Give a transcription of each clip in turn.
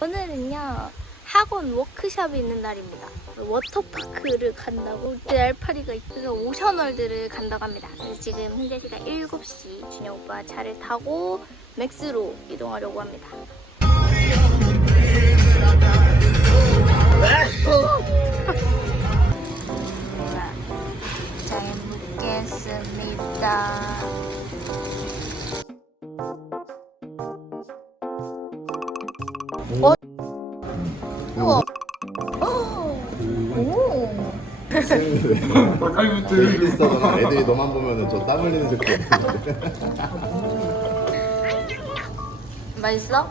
오늘은요 학원 워크숍이 있는 날입니다. 워터파크를 간다고 내 알파리가 있어서 오션월드를 간다고 합니다. 그래서 지금 현재 시간 7시 준영 오빠 차를 타고 맥스로 이동하려고 합니다. 잘 먹겠습니다. 우와. 오. 제일 비싸잖아. 애들이 너만 보면은 저 땀 흘리는 새끼. 맛있어?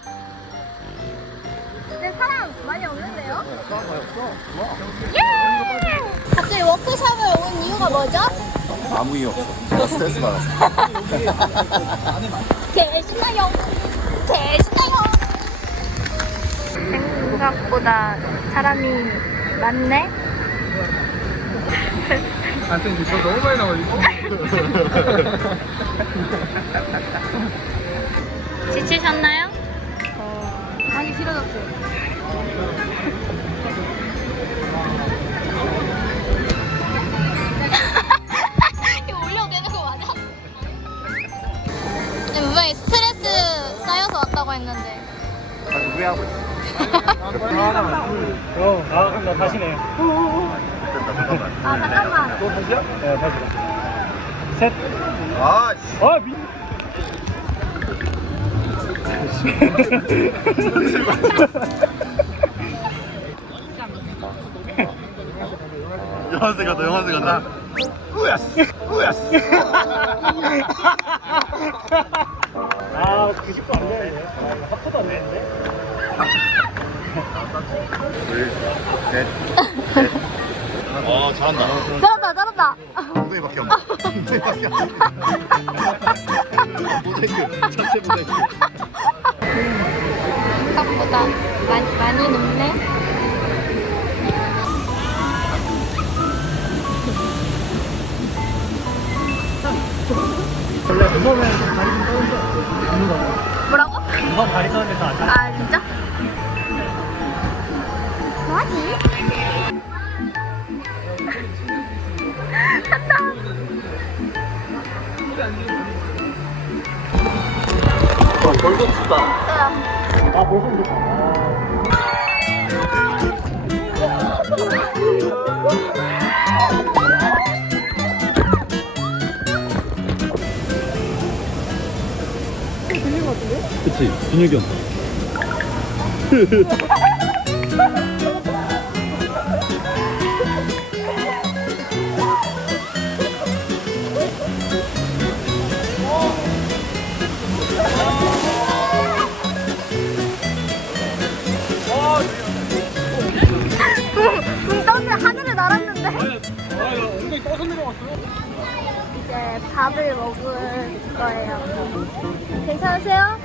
데 사람 많이 없는데요? 예! 갑자기 워크숍을 온 이유가 뭐죠? 아무 이유 없어. 나 스트레스 받았어. 개신나요. 개신나요. 생각보다 사람이 많네. 아, 선생님, 저 너무 많이. 지치셨나요? 나 다시네. 아 잠깐만. 또 다시야? 네, 다시. 셋. 아, 씨. 아, 미. 영화제 간다, 영화제 간다. 우야스! 우야스! 아, 90도 안 되는데. 아, 이거 합쳐도 안 되는데. 둘, 셋, 넷. 어, 잘한다. 잘한다 잘한다. 엉덩이밖에 없네. 엉덩이밖에 없네. 모자이크, 전체 모자이크. 생각보다 많이 많이 높네. 원래 무서우면 다리 좀 떠는데. 뭐라고? 무서워 다리 떠는데. 아 벌써 춥다. 간다. 아, 벌써 춥다. 아. 그치, 준혁이 이제 밥을 먹을 거예요. 괜찮으세요?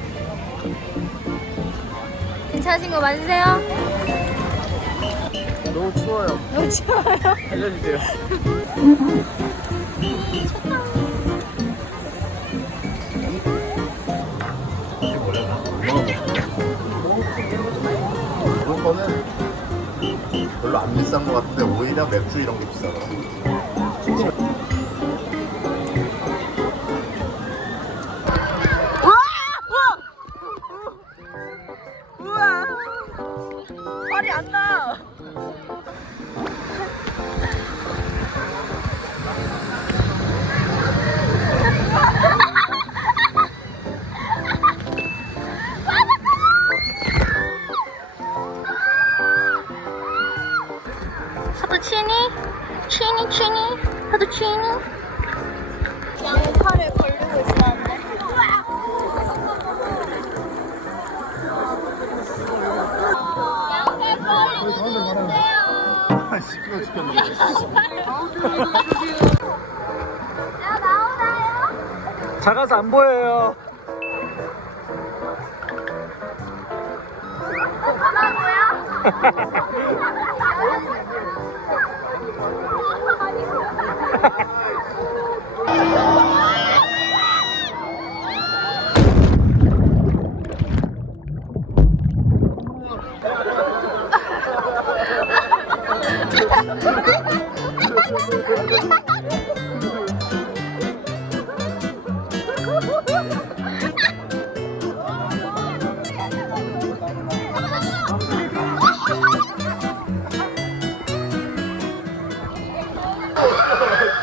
괜찮으신 거 맞으세요? 너무 추워요. 너무 추워요. 알려주세요. 그런 거는 별로 안 비싼 것 같은데 오히려 맥주 이런 게 비싸더라고. 야 나오나요? 작아서 안 보여요.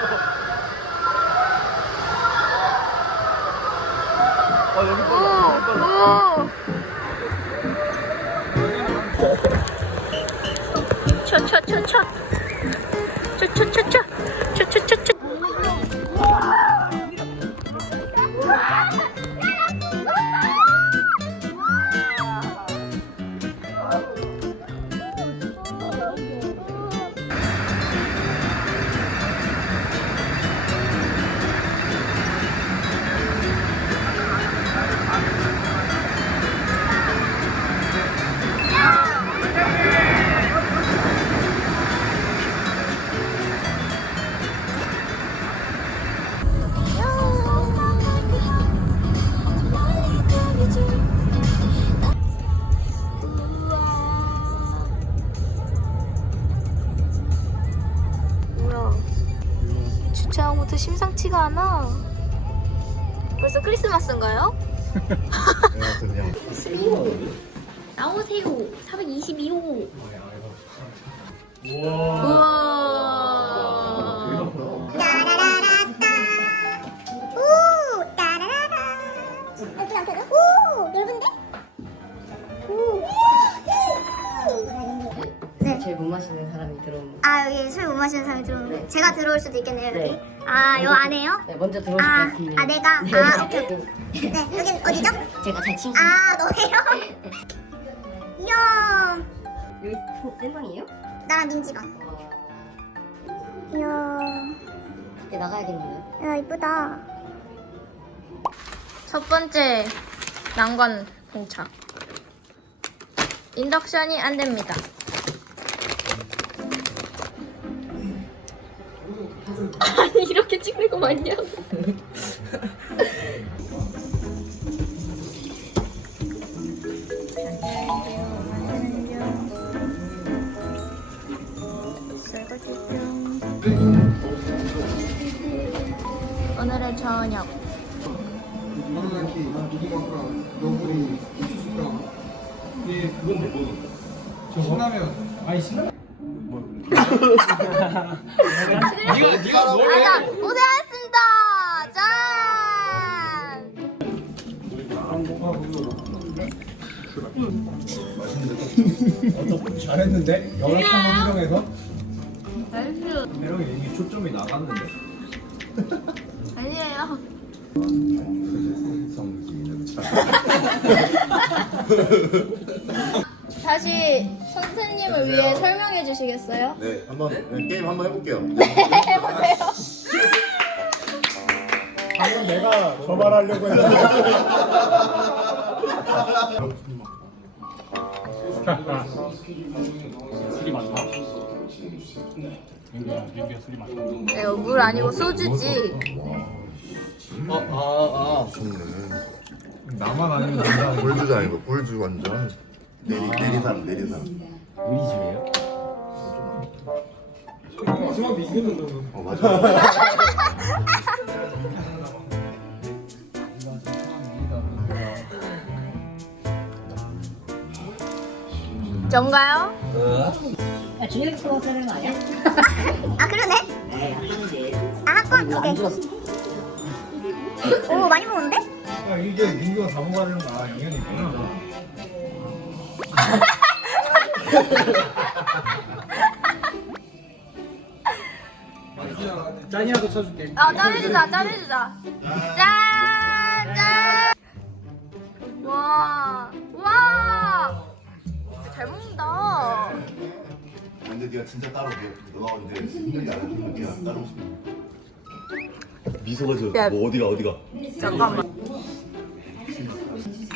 쳐쳐쳐쳐 쳐쳐쳐쳐. 쳐쳐쳐쳐 심상치가 않아 벌써 크리스마스인가요? 그냥 나오세요 422호 우와. 우와 마시는 사람이 들어오면 아 여기 술 못 마시는 사람이 들어오는데 네. 제가 들어올 수도 있겠네요 여기 네. 아요 안에요? 네, 먼저 들어오실 아, 것 같은데 아, 내가? 네. 아, 오케이. 네 여긴 어디죠? 제가 잘 친구 아 너예요? 이야 여기 센 방이에요? 나랑 민지방 어, 이야 밖에 나가야겠는데 야 이쁘다 첫 번째 난관 봉착 인덕션이 안 됩니다 아니 이렇게 찍는 거 맞냐고 오늘의 저녁 신라면. 아니 신라면. 자, 고생하셨습니다. 짠. 잘했는데? 여러탕 환경에서? 형이 이미 초점이 나갔는데? 아니에요. 다시 선생님을 위해 설명해 주시겠어요? 네, 한번 네, 게임 한번 해볼게요. 방금 내가 저 말하려고 했는데. 술이 많나? 민규야, 민규야 술이 많나? 네, 물 아니고 소주지. 아, 아, 아. 나만 아니면 된다. 굴주자 이거 굴주 완전. 내리 내리산 내리산. 우리 집이에요? 마지막 민규는 너무 어 맞아. 전가요? 야 준혁이 거 쓰는 거 아니야? 아 그러네 아 학권 오케이 오 많이 먹었는데? 야 이게 민규가 다 먹으려는 거 아, 영현이 있구나. 짠이라도 쳐줄게. 아 짠해주자 짠해주자 짠! 짠! 와, 와, 잘 먹는다. 근데 네가 진짜 따로 돼. 너가 않으면 네가 따로 싶어. 미소가 저, 뭐 어디가 어디가? 잠깐만.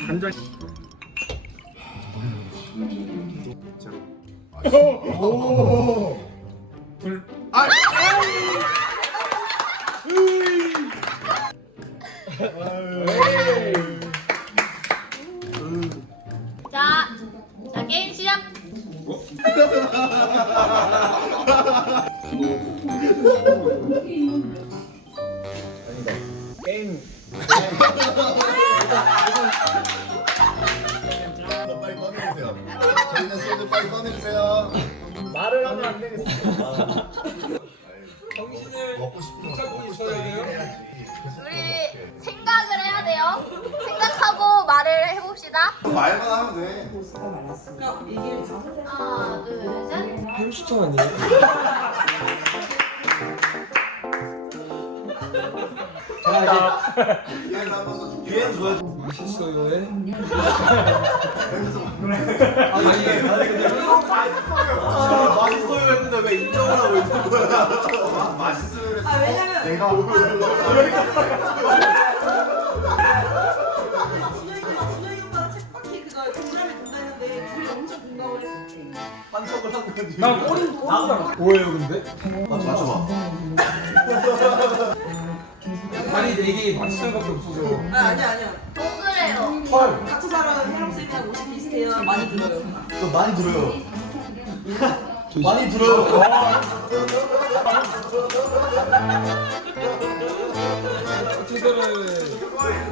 간장. 오. 불. 자, 하면 안 되겠어. 정신을 먹고 싶은 거 먹고 있어야 돼요? 해야지. 우리 생각을 해야 돼요. 생각하고 말을 해봅시다. 말만 하면 돼. 하나, 둘, 셋. 햄스터 아니에요? 기회를 한번 더 줄게. 기회는 줘야지. 맛있어요, 해? 맛있어요 했는데 왜 인정을 하고 있는 거야? 맛있어요 했어. 아, 왜냐면 내가 했어. 한석을 한 거지. 나 꼬린 꼬린다. 뭐예요, 근데? 아, 맞춰봐. 아니, 네개 맛있어요밖에 없어서. 아 아니야 아니야. 동그래요. 헐. 같이 살아는 혜령 쌤이랑 옷이 비슷해요. 많이 들어요. 저 많이 들어요. 많이 들어요. 어떻게 들어요?